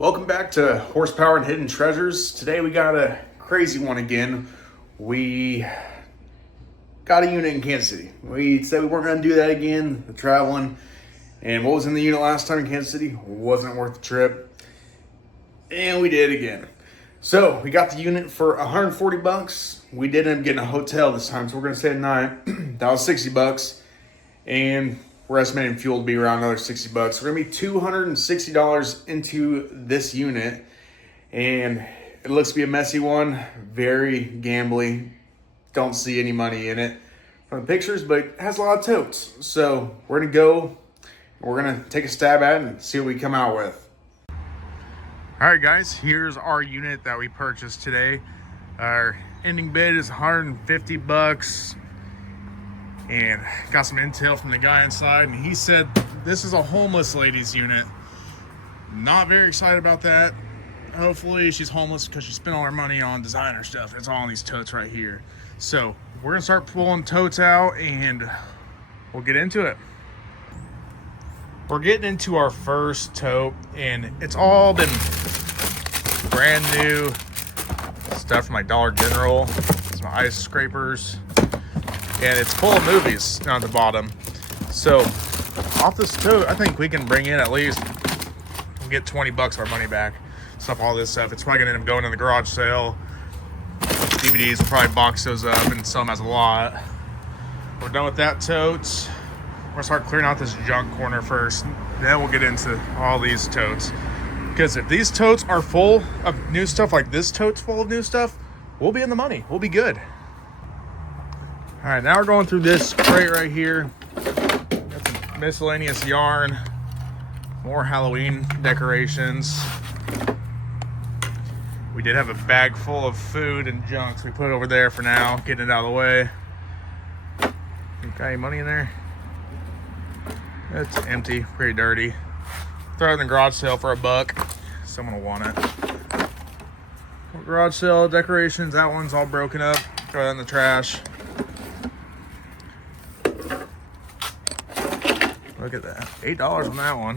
Welcome back to Horsepower and Hidden Treasures. Today we got a crazy one again. We got a unit in Kansas City. We said we weren't going to do that again, the traveling. And what was in the unit last time in Kansas City wasn't worth the trip. And we did again. So we got the unit for 140 bucks. We did end up getting a hotel this time, so we're going to stay at night. That was 60 bucks. And we're estimating fuel to be around another 60 bucks. We're going to be $260 into this unit. And it looks to be a messy one. Very gambly. Don't see any money in it from the pictures, but it has a lot of totes. So we're going to go. We're going to take a stab at it and see what we come out with. All right, guys. Here's our unit that we purchased today. Our ending bid is 150 bucks. And got some intel from the guy inside, and he said this is a homeless lady's unit. Not very excited about that. Hopefully she's homeless because she spent all her money on designer stuff. It's all in these totes right here. So we're gonna start pulling totes out and we'll get into it. We're getting into our first tote, and it's all been brand new stuff from like Dollar General, some ice scrapers. And it's full of movies down at the bottom. So off this tote, I think we can bring in at least, we'll get 20 bucks of our money back. Stuff, all this stuff. It's probably gonna end up going in the garage sale. DVDs, we'll probably box those up and sell them as a lot. We're done with that tote. We're gonna start clearing out this junk corner first. Then we'll get into all these totes. Because if these totes are full of new stuff, like this tote's full of new stuff, we'll be in the money. We'll be good. All right, now we're going through this crate right here. Got some miscellaneous yarn, more Halloween decorations. We did have a bag full of food and junk, so we put it over there for now, getting it out of the way. Got any money in there? It's empty, pretty dirty. Throw it in the garage sale for $1. Someone will want it. Garage sale decorations, that one's all broken up. Throw that in the trash. Look at that, $8 on that one.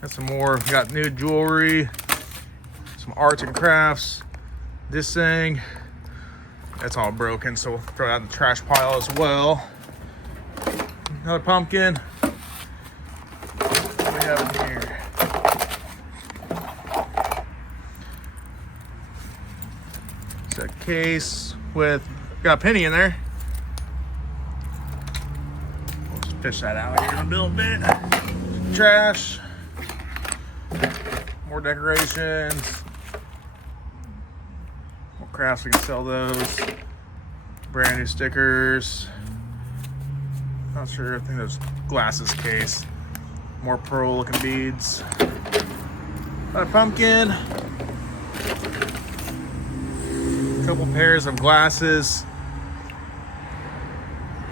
Got some more, got new jewelry, some arts and crafts. This thing, that's all broken, so we'll throw that in the trash pile as well. Another pumpkin. What do we have in here? It's a case with, got a penny in there. Fish that out here in a little bit. Trash. More decorations. More crafts, we can sell those. Brand new stickers. Not sure, I think there's glasses case. More pearl looking beads. A pumpkin. A couple pairs of glasses.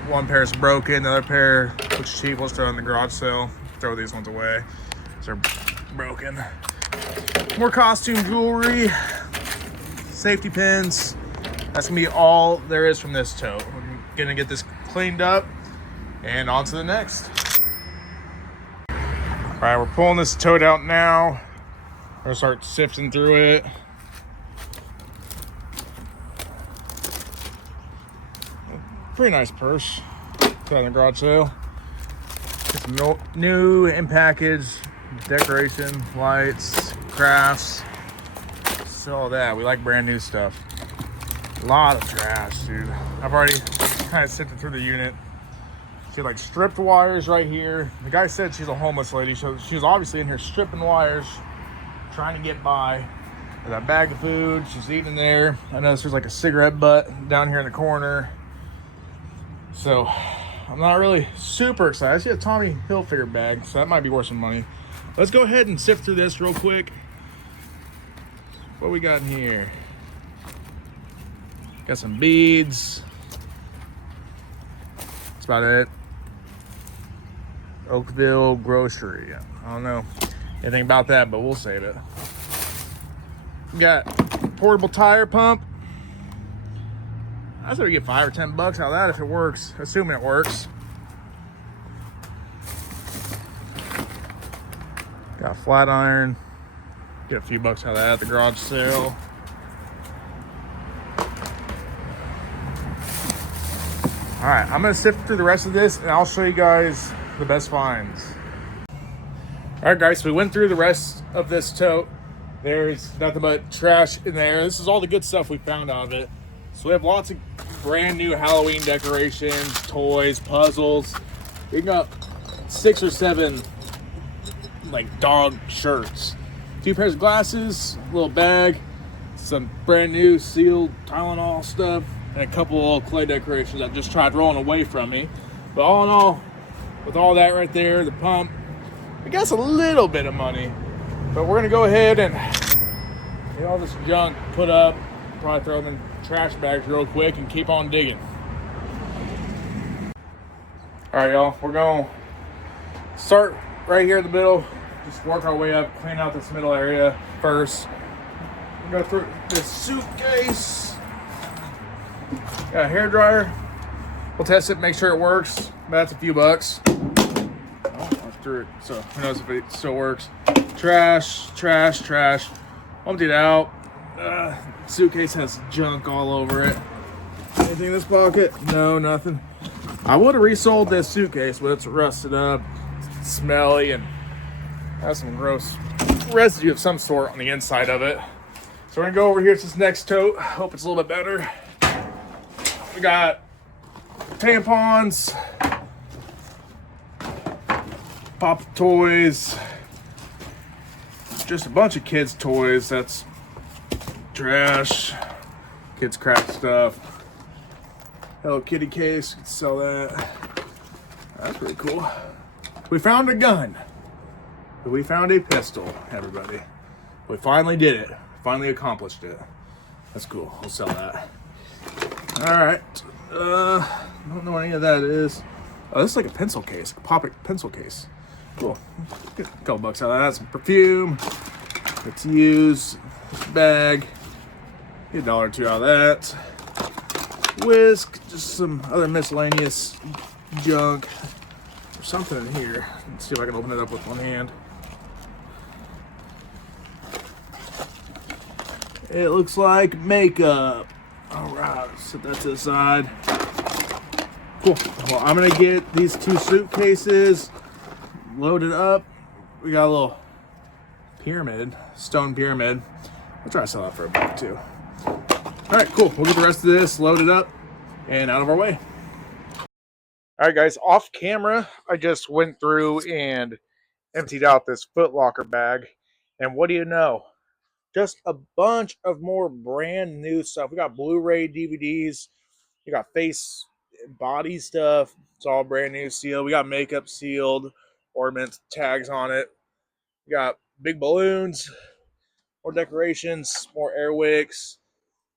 One pair is broken, the other pair looks cheap. Let's throw it in the garage sale. Throw these ones away. They're broken. More costume jewelry. Safety pins. That's gonna be all there is from this tote. We're gonna get this cleaned up and on to the next. All right, we're pulling this tote out now. We're gonna start sifting through it. Pretty nice purse. Put on the garage sale. Get some new and packaged decoration, lights, crafts. So all that. We like brand new stuff. A lot of trash, dude. I've already kind of sifted through the unit. See like stripped wires right here. The guy said she's a homeless lady, so she's obviously in here stripping wires, trying to get by. With that bag of food, she's eating there. I noticed there's like a cigarette butt down here in the corner. So I'm not really super excited. I see a Tommy Hilfiger bag, so that might be worth some money. Let's go ahead and sift through this real quick. What we got in here? Got some beads. That's about it. Oakville Grocery. I don't know anything about that, but we'll save it. We got portable tire pump. I said we get $5 or $10 out of that if it works, assuming it works. Got a flat iron, Get a few bucks out of that at the garage sale. All right, I'm gonna sift through the rest of this and I'll show you guys the best finds. All right, guys, so we went through the rest of this tote. There's nothing but trash in there. This is all the good stuff we found out of it. So we have lots of brand new Halloween decorations, toys, puzzles. We got 6 or 7 like dog shirts, 2 pairs of glasses, a little bag, some brand new sealed Tylenol stuff, and a couple of little clay decorations that just tried rolling away from me. But all in all, with all that right there, the pump, I guess a little bit of money. But we're gonna go ahead and get all this junk put up, probably throw them in trash bags real quick and keep on digging. All right, y'all, we're gonna start right here in the middle, just work our way up, clean out this middle area first. Go through this suitcase. Got a hairdryer. We'll test it, make sure it works. That's a few bucks. Oh, I threw it, so who knows if it still works. Trash. Empty it out. Suitcase has junk all over it. Anything in this pocket? No, nothing. I would have resold this suitcase, but it's rusted up, smelly, and has some gross residue of some sort on the inside of it. So we're gonna go over here to this next tote. Hope it's a little bit better. We got tampons, pop toys, just a bunch of kids' toys. That's trash. Kids' crack stuff. Hello Kitty case, you can sell that. That's pretty cool. We found a gun. We found a pistol, everybody. We finally did it. Finally accomplished it. That's cool. We'll sell that. All right. I don't know what any of that is. Oh, this is like a pencil case, a pop-it pencil case. Cool. Get a couple bucks out of that. Some perfume. Let's use this bag. Get $1 or $2 out of that. Whisk. Just some other miscellaneous junk. There's something in here. Let's see if I can open it up with one hand. It looks like makeup. All right, set that to the side. Cool. Well, I'm gonna get these 2 suitcases loaded up. We got a little pyramid, stone pyramid. I'll try to sell that for $1 too. All right, cool. We'll get the rest of this loaded up and out of our way. All right, guys, off camera, I just went through and emptied out this Foot Locker bag. And what do you know? Just a bunch of more brand new stuff. We got Blu-ray DVDs. We got face and body stuff. It's all brand new sealed. We got makeup sealed, ornaments, tags on it. We got big balloons, more decorations, more air wicks.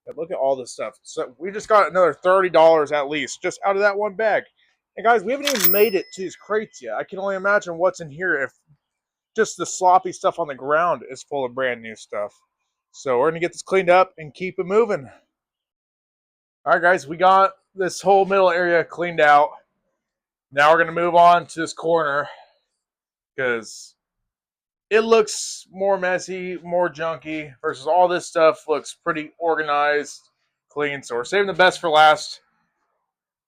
And look at all this stuff. So we just got another $30 at least just out of that one bag. And guys, we haven't even made it to these crates yet. I can only imagine what's in here if just the sloppy stuff on the ground is full of brand new stuff. So we're going to get this cleaned up and keep it moving. All right, guys, we got this whole middle area cleaned out. Now we're going to move on to this corner because it looks more messy, more junky versus all this stuff looks pretty organized, clean. So we're saving the best for last.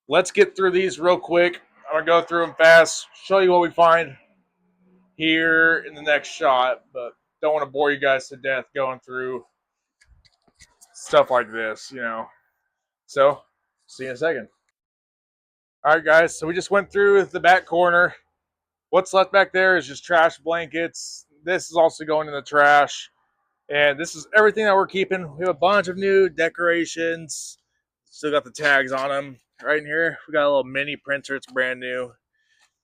Let's get through these real quick. I'm going to go through them fast, show you what we find here in the next shot, but don't want to bore you guys to death going through stuff like this, you know. So, see you in a second. All right, guys, so we just went through the back corner. What's left back there is just trash blankets. This is also going in the trash. And this is everything that we're keeping. We have a bunch of new decorations. Still got the tags on them. Right in here, we got a little mini printer. It's brand new.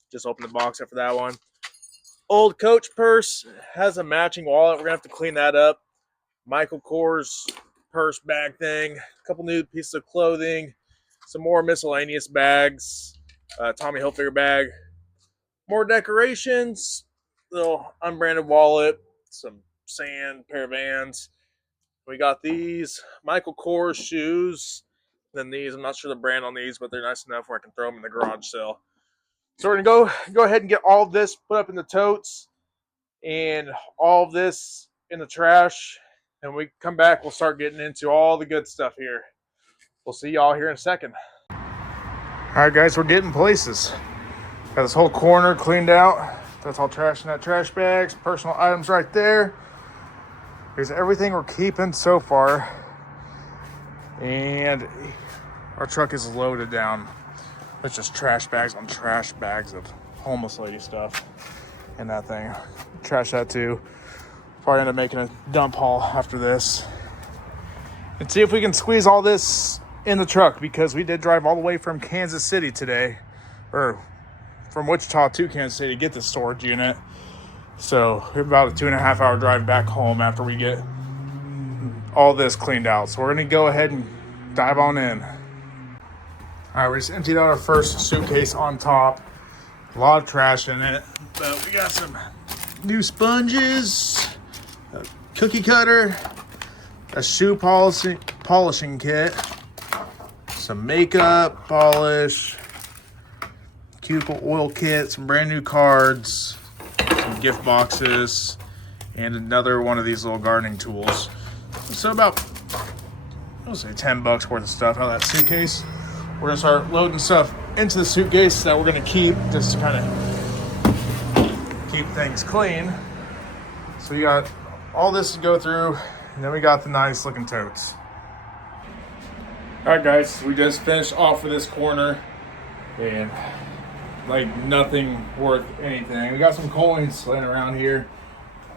Just opened the box after that one. Old Coach purse has a matching wallet. We're going to have to clean that up. Michael Kors purse bag thing. A couple new pieces of clothing. Some more miscellaneous bags. Tommy Hilfiger bag. More decorations. Little unbranded wallet. Some sand, pair of Vans. We got these Michael Kors shoes. Then these, I'm not sure the brand on these, but they're nice enough where I can throw them in the garage sale. So we're going to go ahead and get all of this put up in the totes. And all of this in the trash. And when we come back, we'll start getting into all the good stuff here. We'll see y'all here in a second. All right, guys, we're getting places. Got this whole corner cleaned out. That's all trash in that trash bags. Personal items right there. Here's everything we're keeping so far. And our truck is loaded down. It's just trash bags on trash bags of homeless lady stuff. And that thing. Trash that too. Probably end up making a dump haul after this. And see if we can squeeze all this in the truck, because we did drive all the way from Kansas City today. Or from Wichita to Kansas City to get this storage unit. So we have about a 2.5 hour drive back home after we get all this cleaned out. So we're gonna go ahead and dive on in. All right, we just emptied out our first suitcase on top. A lot of trash in it, but we got some new sponges, a cookie cutter, a shoe polishing kit, some makeup polish, cuticle oil kit, some brand new cards, some gift boxes, and another one of these little gardening tools. So about, I'll say $10 worth of stuff out of that suitcase. We're gonna start loading stuff into the suitcase that we're gonna keep, just to kind of keep things clean. So we got all this to go through, and then we got the nice looking totes. All right, guys, we just finished off with this corner, and like nothing worth anything. We got some coins laying around here.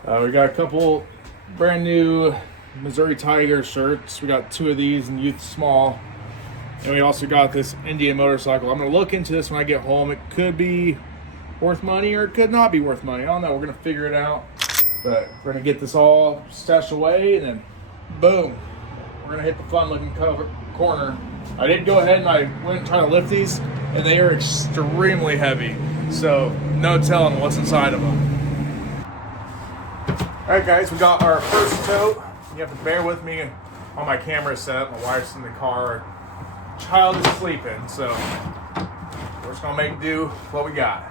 We got a couple brand new Missouri Tiger shirts. We got 2 of these in youth small. And we also got this Indian motorcycle. I'm going to look into this when I get home. It could be worth money or it could not be worth money. I don't know. We're going to figure it out. But we're going to get this all stashed away, and then boom, we're going to hit the fun looking corner. I did go ahead and I went and tried to lift these, and they are extremely heavy. So no telling what's inside of them. All right, guys, we got our first tote. You have to bear with me on my camera setup. My wife's in the car. Child is sleeping, so we're just gonna make do with what we got.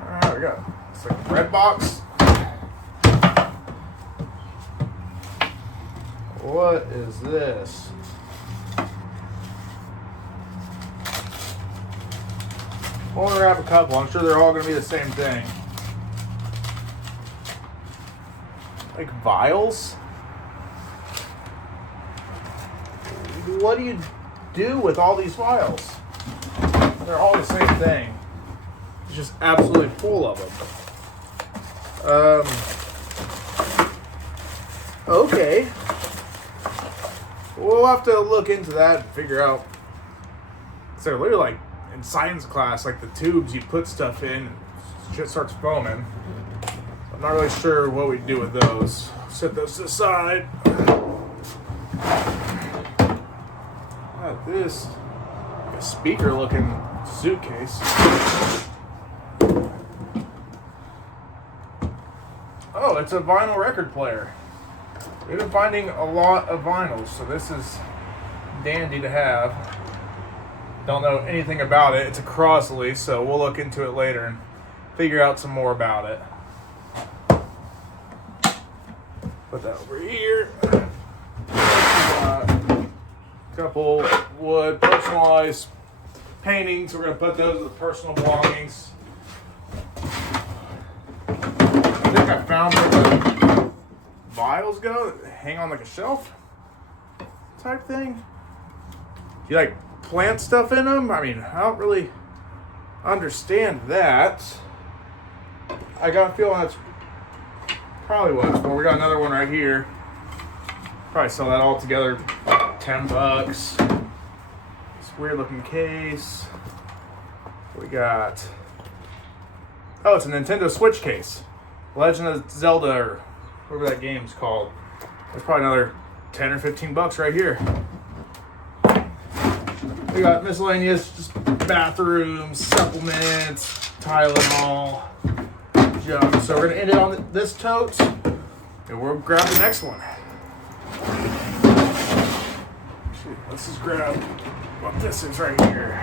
All right, we got it's like a red box. What is this? We'll grab a couple. I'm sure they're all gonna be the same thing. Like vials? What do you do with all these vials? They're all the same thing. It's just absolutely full of them. Okay. We'll have to look into that and figure out. So they're literally like in science class, like the tubes you put stuff in, shit starts foaming. I'm not really sure what we do with those. Set those to the side. This like a speaker looking suitcase. Oh, it's a vinyl record player. We've been finding a lot of vinyls, so this is dandy to have. Don't know anything about it. It's a Crosley, so we'll look into it later and figure out some more about it. Put that over here. Couple wood personalized paintings. We're going to put those in the personal belongings. I think I found where the vials go that hang on like a shelf type thing. You like plant stuff in them? I mean, I don't really understand that. I got a feeling that's probably what it's for. We got another one right here. Probably sell that all together. $10. This weird looking case. We got, oh, it's a Nintendo Switch case. Legend of Zelda, or whatever that game's called. There's probably another 10 or 15 bucks right here. We got miscellaneous, just bathrooms, supplements, Tylenol, junk. So we're gonna end it on this tote, and we'll grab the next one. Let's just grab what this is right here.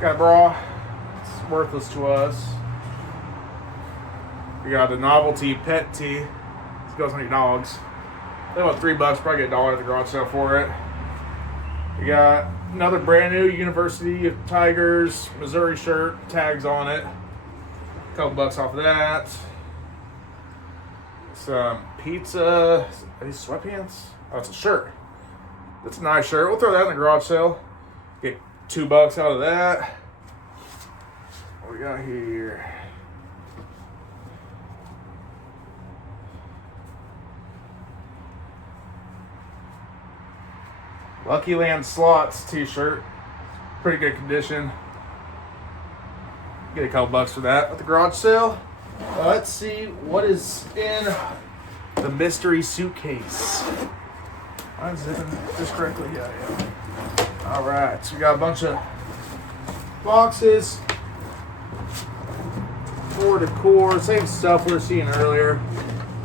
Got a bra. It's worthless to us. We got the novelty pet tee. This goes on your dogs. They're about $3. Probably get $1 at the garage sale for it. We got another brand new University of Tigers Missouri shirt. Tags on it. A couple bucks off of that. Some pizza. Are these sweatpants? Oh, it's a shirt. That's a nice shirt. We'll throw that in the garage sale. Get $2 out of that. What we got here? Lucky Land Slots t-shirt. Pretty good condition. Get a couple bucks for that at the garage sale. Let's see what is in the mystery suitcase. I'm zipping this correctly. Yeah. All right, so we got a bunch of boxes for decor. Same stuff we were seeing earlier.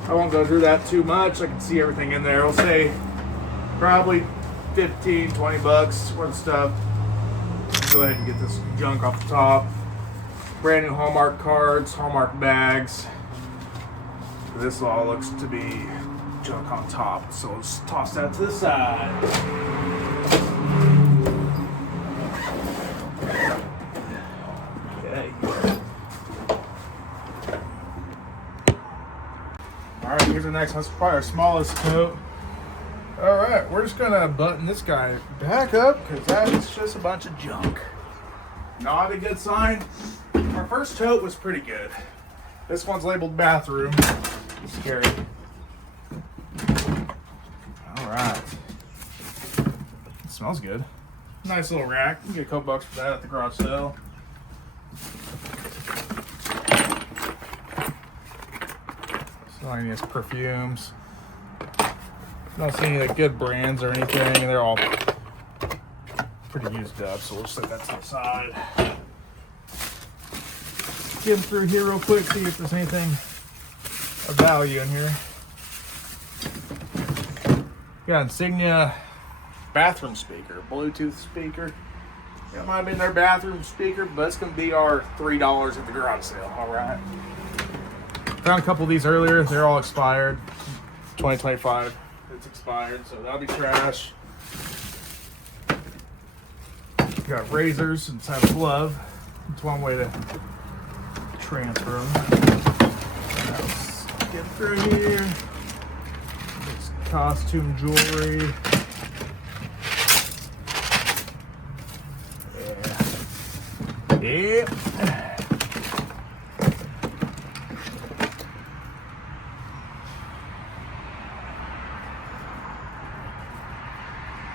I won't go through that too much. I can see everything in there. We'll say probably 15, 20 bucks worth of stuff. Go ahead and get this junk off the top. Brand new Hallmark cards, Hallmark bags. This all looks to be junk on top, so let's toss that to the side. Okay. Alright, here's the next one. It's probably our smallest tote. Alright, we're just gonna button this guy back up because that is just a bunch of junk. Not a good sign. Our first tote was pretty good. This one's labeled bathroom. It's scary. Alright. It smells good. Nice little rack. You can get a couple bucks for that at the garage sale. Selling these perfumes. Not seeing any good brands or anything. They're all pretty used up, so we'll just set that to the side. Get them through here real quick, see if there's anything of value in here. Got Insignia bathroom speaker, Bluetooth speaker. That might have been their bathroom speaker, but it's going to be our $3 at the garage sale. All right. Found a couple of these earlier. They're all expired. 2025. It's expired, so that'll be trash. Got razors inside a glove. That's one way to transfer them. Let's get through here. This costume jewelry. Yeah.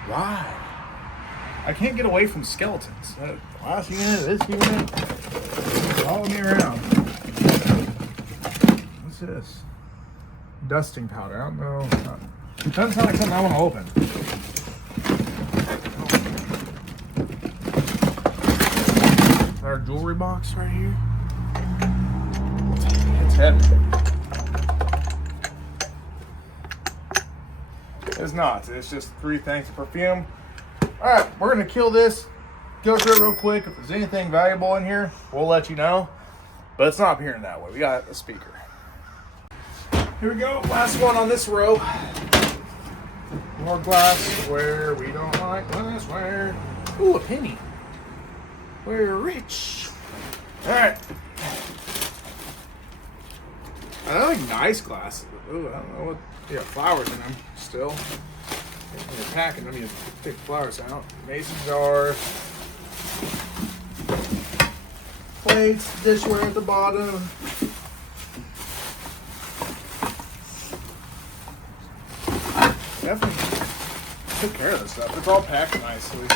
Why? I can't get away from skeletons. Last unit, this unit, follow me around. What's this? Dusting powder. I don't know. It doesn't sound like something I want to open. Is our jewelry box right here? It's heavy. It's not. It's just 3 things of perfume. Alright, we're going to kill this. Go through it real quick. If there's anything valuable in here, we'll let you know. But it's not appearing that way. We got a speaker. Here we go. Last one on this row. More glassware. We don't like glassware. Ooh, a penny. We're rich. Alright. I like nice glasses. Ooh, I don't know what. Yeah, flowers in them still. When you're packing them, you take the flowers out. Mason jar. Plates, dishware at the bottom. Definitely took care of this stuff. It's all packed nicely.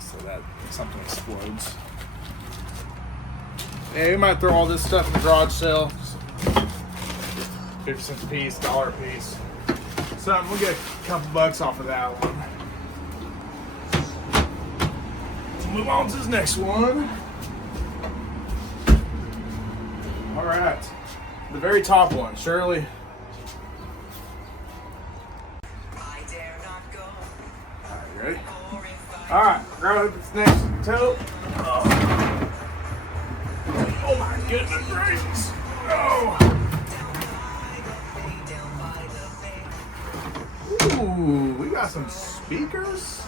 So that something explodes. Yeah, we might throw all this stuff in the garage sale. 50 cents a piece, $1 a piece. Something, we'll get a couple bucks off of that one. Let's move on to this next one. Alright. The very top one, Shirley. Alright, you ready? Alright, grab this next tote. Oh my goodness gracious. Ooh, we got some speakers.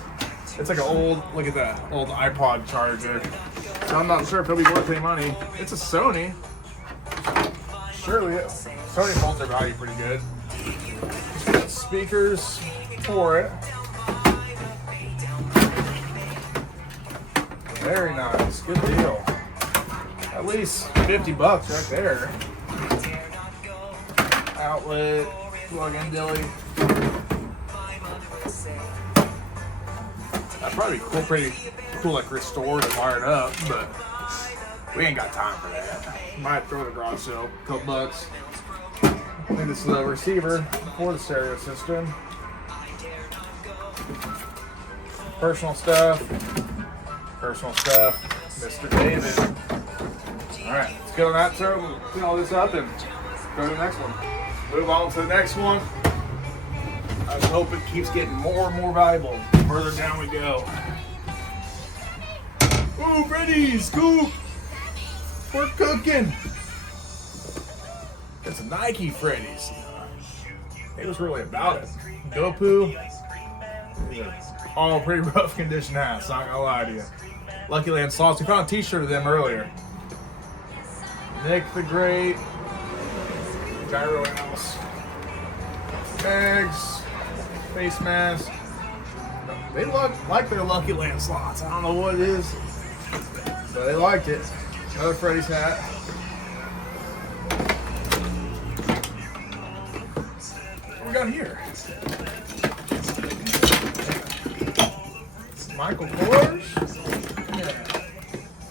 It's like an old, look at that, old iPod charger. So I'm not sure if it'll be worth any money. It's a Sony. Surely, Sony holds their value pretty good. Speakers for it. Very nice, good deal. At least $50 right there. Outlet, plug-in dilly. That'd probably be cool, pretty cool, like restored and wired up, but we ain't got time for that. Might throw the garage sale, a couple bucks. I think this is the receiver for the stereo system. Personal stuff, Mr. David. All right, let's get on that turn. We'll clean all this up and go to the next one. Move on to the next one. I just hope it keeps getting more and more valuable the further down we go. Ooh, Freddy's, scoop! We're cooking! It's a Nike Freddy's. It was really about it. Gopu. All pretty rough condition hats, not gonna lie to you. Lucky Land Slots. We found a t-shirt of them earlier. Nick the Great. Gyro House. Eggs. Face mask. They look like their Lucky Land Slots. I don't know what it is, but they liked it. Another Freddy's hat. What we got here? Michael Kors. Yeah.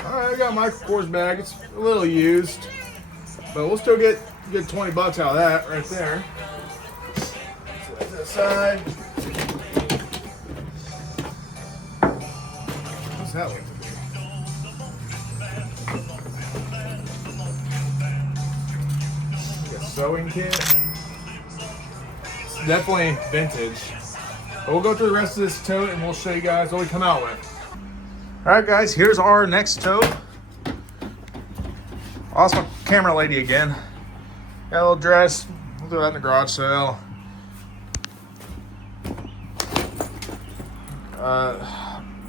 All right, I got Michael Kors bag. It's a little used, but we'll still get good $20 out of that right there. Side. What's that look to be? Like a sewing kit. It's definitely vintage. But we'll go through the rest of this tote and we'll show you guys what we come out with. Alright guys, here's our next tote. Awesome camera lady again. Got a little dress. We'll do that in the garage sale.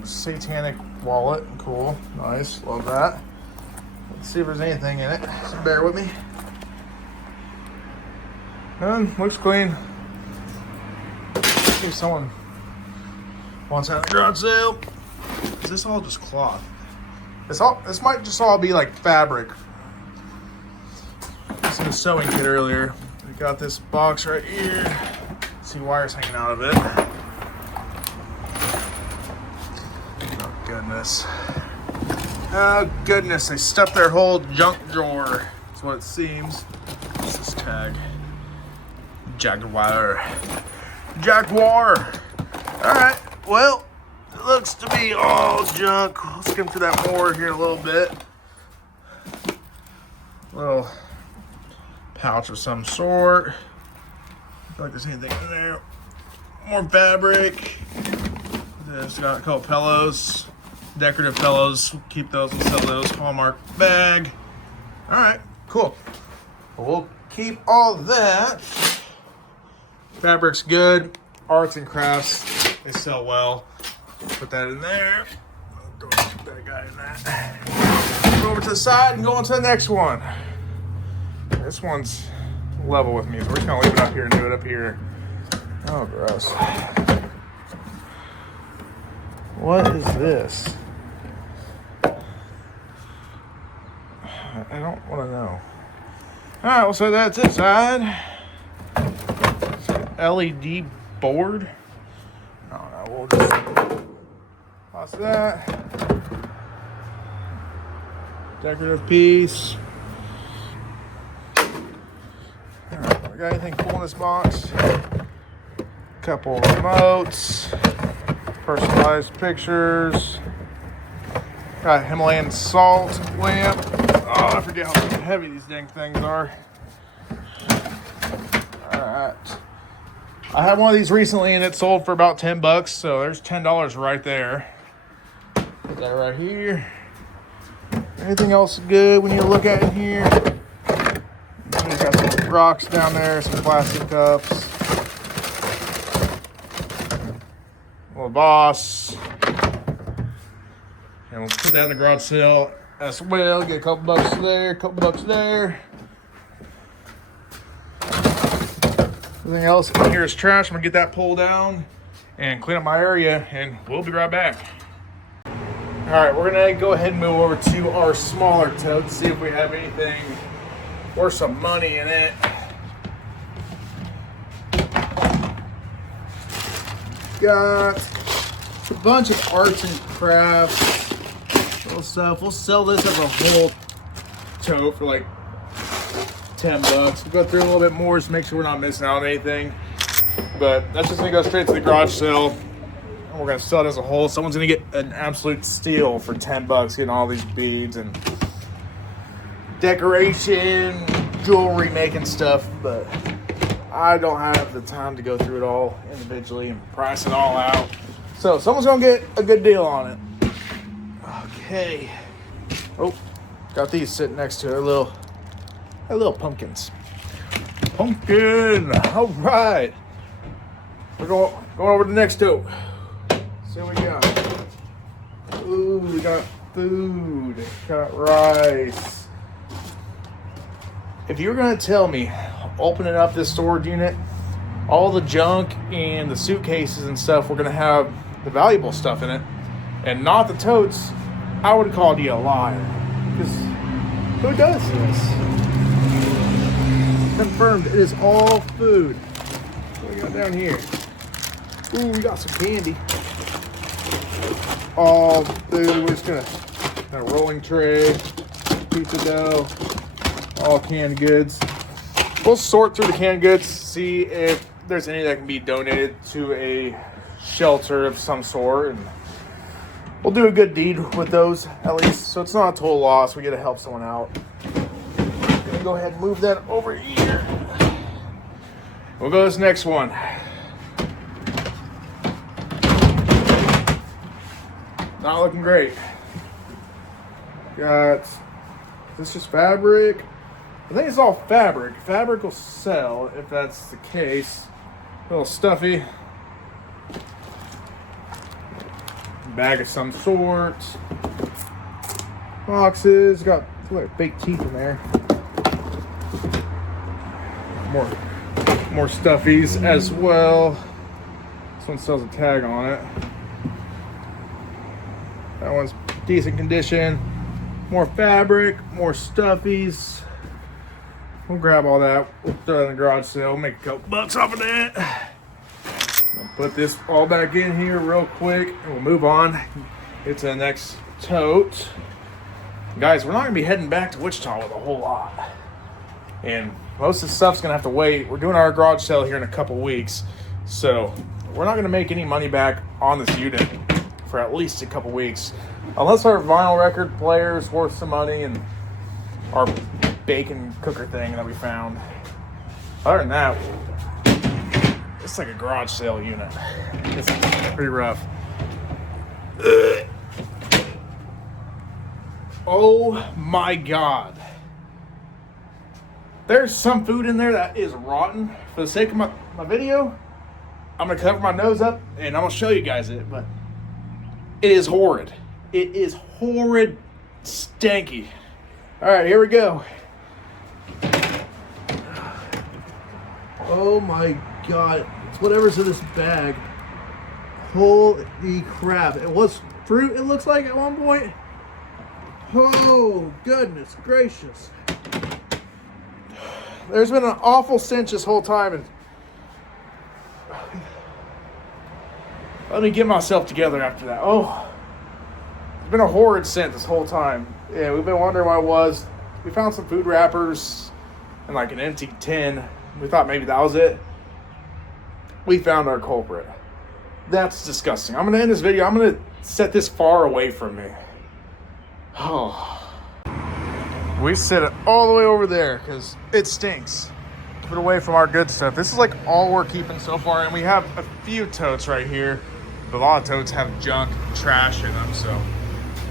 Satanic wallet, cool, nice, love that. Let's see if there's anything in it, so bear with me. Looks clean. See if someone wants that in the garage sale. Is this all just cloth? This might just all be like fabric. This is a sewing kit earlier. We got this box right here. See wires hanging out of it. Goodness. Oh goodness, they stuffed their whole junk drawer. That's what it seems. What's this tag? Jaguar. Alright, well, it looks to be all junk. Let's skim through that more here in a little bit. Little pouch of some sort. I feel like there's anything in there. More fabric. It's got a couple pillows. Decorative pillows, keep those, we'll sell those. Hallmark bag. All right, cool. We'll keep all that. Fabric's good. Arts and crafts, they sell well. Put that in there. Put that guy in that. Go over to the side and go on to the next one. This one's level with me, so we're just gonna leave it up here and do it up here. Oh, gross. What is this? I don't want to know. Alright, well, so that's it side. LED board. I don't know, we'll just toss that. Decorative piece. Alright, we got anything cool in this box? Couple remotes. Personalized pictures. Got a Himalayan salt lamp. Oh, I forget how heavy these dang things are. Alright. I had one of these recently and it sold for about $10, so there's $10 right there. Put that right here. Anything else good when you look at it here? rocks down there, some plastic cups. Little boss. And we'll put that in the garage sale as well. Get a couple bucks there, a couple bucks there. Everything else in here is trash. I'm gonna get that pulled down and clean up my area, and we'll be right back. All right, we're gonna go ahead and move over to our smaller tote, see if we have anything worth some money in it. Got a bunch of arts and crafts, little stuff. We'll sell this as a whole tote for like 10 bucks. We'll go through a little bit more just to make sure we're not missing out on anything. But that's just gonna go straight to the garage sale. And we're gonna sell it as a whole. Someone's gonna get an absolute steal for 10 bucks, getting all these beads and decoration, jewelry making stuff. But I don't have the time to go through it all individually and price it all out. So someone's gonna get a good deal on it. Okay. Oh, got these sitting next to it. Little pumpkins. Pumpkin. All right. We're going over to the next tote. See what we got. Ooh, we got food. Got rice. If you were gonna tell me opening up this storage unit, all the junk and the suitcases and stuff, we're gonna have the valuable stuff in it and not the totes, I would have called you a liar. Because who does this? Confirmed, it is all food. What do we got down here? Ooh, we got some candy. All food. We're just gonna a rolling tray, pizza dough, all canned goods. We'll sort through the canned goods, see if there's any that can be donated to a shelter of some sort, and we'll do a good deed with those at least, so it's not a total loss. We get to help someone out. Gonna go ahead and move that over here. We'll go to this next one. Not looking great. Got, is this just fabric? I think it's all fabric. Fabric will sell if that's the case. A little stuffy. Bag of some sort. Boxes. Got like fake teeth in there. More stuffies as well. This one sells a tag on it. That one's decent condition. More fabric, more stuffies. We'll grab all that. We'll throw it in the garage sale. We'll make a couple bucks off of that. I'll put this all back in here real quick and we'll move on. Get to the next tote. Guys, we're not going to be heading back to Wichita with a whole lot. And most of the stuff's going to have to wait. We're doing our garage sale here in a couple weeks. So we're not going to make any money back on this unit for at least a couple weeks. Unless our vinyl record player is worth some money and our bacon cooker thing that we found. Other than that, it's like a garage sale unit. It's pretty rough. Oh my God. There's some food in there that is rotten. For the sake of my video, I'm gonna cover my nose up and I'm gonna show you guys it, but it is horrid. It is horrid, stanky. All right, here we go. Oh my God. It's whatever's in this bag. Holy crap. It was fruit, it looks like, at one point. Oh, goodness gracious. There's been an awful stench this whole time. And let me get myself together after that. Oh, it's been a horrid scent this whole time. Yeah, we've been wondering what it was. We found some food wrappers and like an empty tin. We thought maybe that was it. We found our culprit. That's disgusting. I'm going to end this video. I'm going to set this far away from me. Oh. We set it all the way over there because it stinks. Keep it away from our good stuff. This is like all we're keeping so far. And we have a few totes right here. But a lot of totes have junk and trash in them. So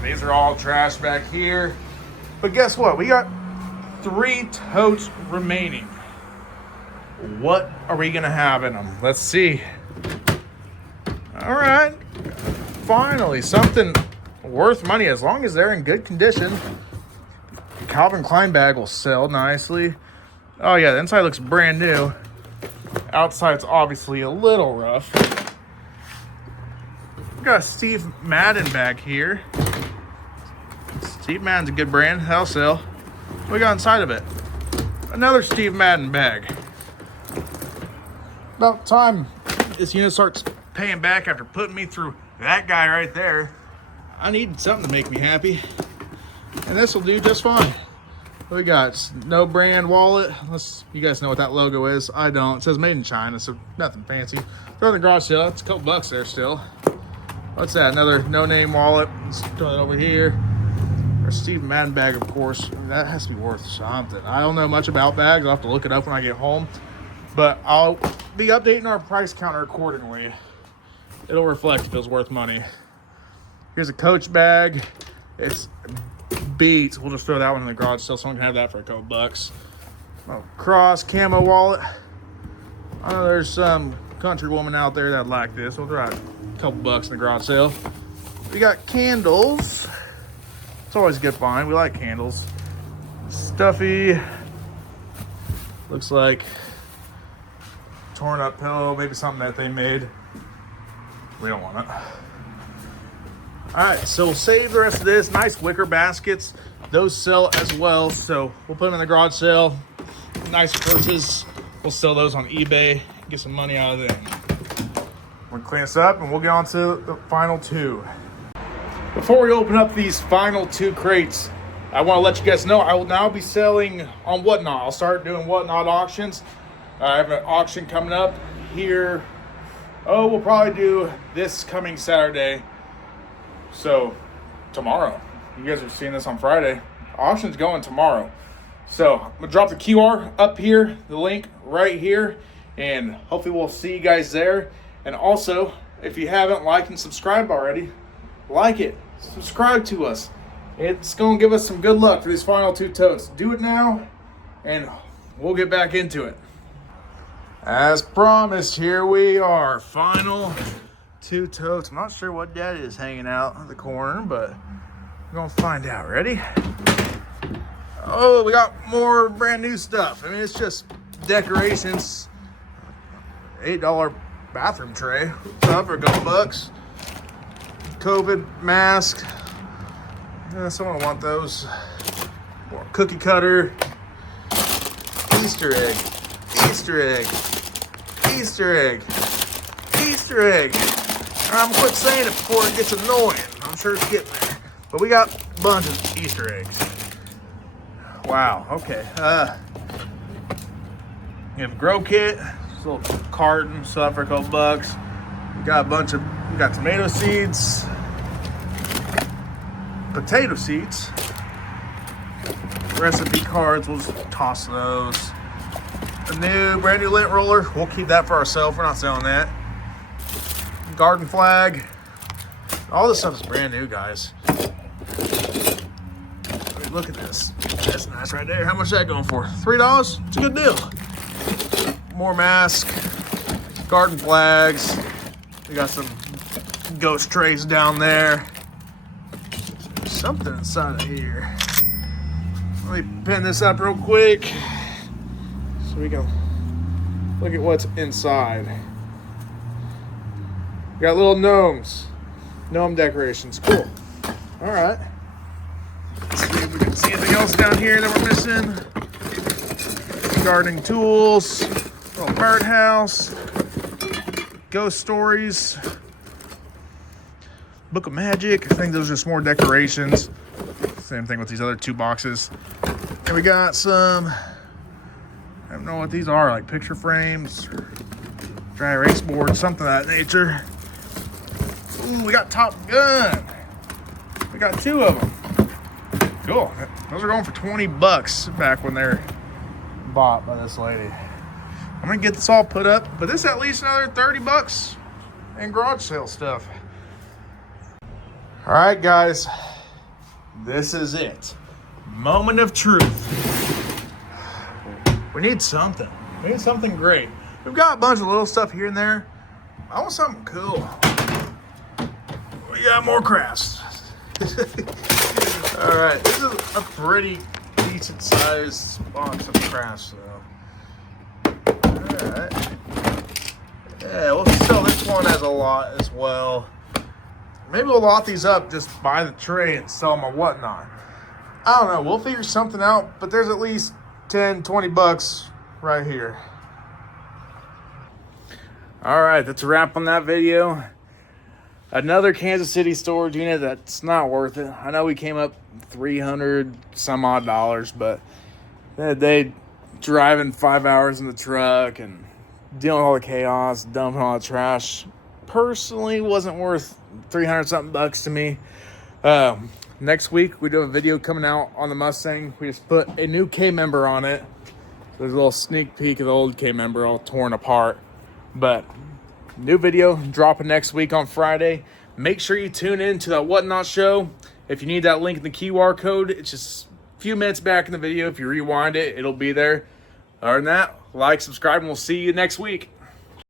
these are all trash back here. But guess what? We got 3 totes remaining. What are we gonna have in them? Let's see. All right, finally something worth money as long as they're in good condition. Calvin Klein bag will sell nicely. Oh yeah, the inside looks brand new. Outside's obviously a little rough. We got a Steve Madden bag here. Steve Madden's a good brand. That'll sell. What we got inside of it? Another Steve Madden bag. About time this unit starts paying back after putting me through that guy right there. I need something to make me happy. And this will do just fine. What we got? It's no brand wallet. Unless you guys know what that logo is. I don't. It says made in China, so nothing fancy. Throw in the garage sale. It's a couple bucks there still. What's that? Another no-name wallet. Let's throw it over here. Or Steve Madden bag, of course. I mean, that has to be worth something. I don't know much about bags. I'll have to look it up when I get home. But I'll be updating our price counter accordingly. It'll reflect if it's worth money. Here's a Coach bag. It's beats. We'll just throw that one in the garage sale. Someone can have that for a couple bucks. Oh, Cross camo wallet. I know there's some country woman out there that like this. We'll throw out a couple bucks in the garage sale. We got candles. It's always a good find. We like candles. Stuffy. Looks like torn up pillow. Maybe something that they made. We don't want it. All right, so we'll save the rest of this. Nice wicker baskets. Those sell as well, so we'll put them in the garage sale. Nice purses. We'll sell those on eBay. Get some money out of them. We'll clean this up, and we'll get on to the final two. Before we open up these final two crates, I want to let you guys know I will now be selling on Whatnot. I'll start doing Whatnot auctions. I have an auction coming up here. Oh, we'll probably do this coming Saturday. So tomorrow, you guys are seeing this on Friday. Auction's going tomorrow. So I'm gonna drop the QR up here, the link right here, and hopefully we'll see you guys there. And also, if you haven't liked and subscribed already, like it, subscribe to us. It's gonna give us some good luck for these final two totes. Do it now, and we'll get back into it. As promised, here we are, final two totes. I'm not sure what that is hanging out in the corner, but we're gonna find out. Ready? Oh, we got more brand new stuff. I mean, it's just decorations. $8 bathroom tray. What's up for a couple bucks? COVID mask. Someone will want those. More cookie cutter. Easter egg. Easter egg. Easter egg. Easter egg. I'm gonna quit saying it before it gets annoying. I'm sure it's getting there. But we got a bunch of Easter eggs. Wow, okay. We have a grow kit, this little carton, stuff for a couple bucks. We got we got tomato seeds, potato seeds, recipe cards, we'll just toss those. A brand new lint roller, we'll keep that for ourselves, we're not selling that. Garden flag. All this stuff is brand new, guys. I mean, look at this. That's nice right there. How much is that going for? $3? It's a good deal. More masks. Garden flags. We got some ghost trays down there. There's something inside of here. Let me pin this up real quick so we can look at what's inside. We got little gnomes. Gnome decorations. Cool. All right. Let's see if we can see anything else down here that we're missing. Gardening tools. Little birdhouse. Ghost stories. Book of Magic. I think those are just more decorations. Same thing with these other two boxes. And we got some, I don't know what these are, like picture frames, or dry erase boards, something of that nature. Ooh, we got Top Gun. We got two of them. Cool. Those are going for 20 bucks back when they're bought by this lady. I'm gonna get this all put up, but this is at least another 30 bucks in garage sale stuff. All right, guys, this is it. Moment of truth. We need something. We need something great. We've got a bunch of little stuff here and there. I want something cool. We got more crafts. All right, this is a pretty decent sized box of crafts, though. All right. Yeah, we'll sell this one as a lot as well. Maybe we'll lot these up, just buy the tray and sell them or whatnot. I don't know. We'll figure something out, but there's at least 10, 20 bucks right here. All right, that's a wrap on that video. Another Kansas City storage unit that's not worth it. I know we came up $300 some odd, but they driving 5 hours in the truck and dealing with all the chaos, dumping all the trash. Personally, wasn't worth 300 something bucks to me. Next week we do a video coming out on the Mustang. We just put a new K member on it. There's a little sneak peek of the old K member all torn apart. But new video dropping next week on Friday. Make sure you tune in to that Whatnot show. If you need that link in the QR code, it's just a few minutes back in the video. If you rewind it, it'll be there. Other than that, like, subscribe, and we'll see you next week.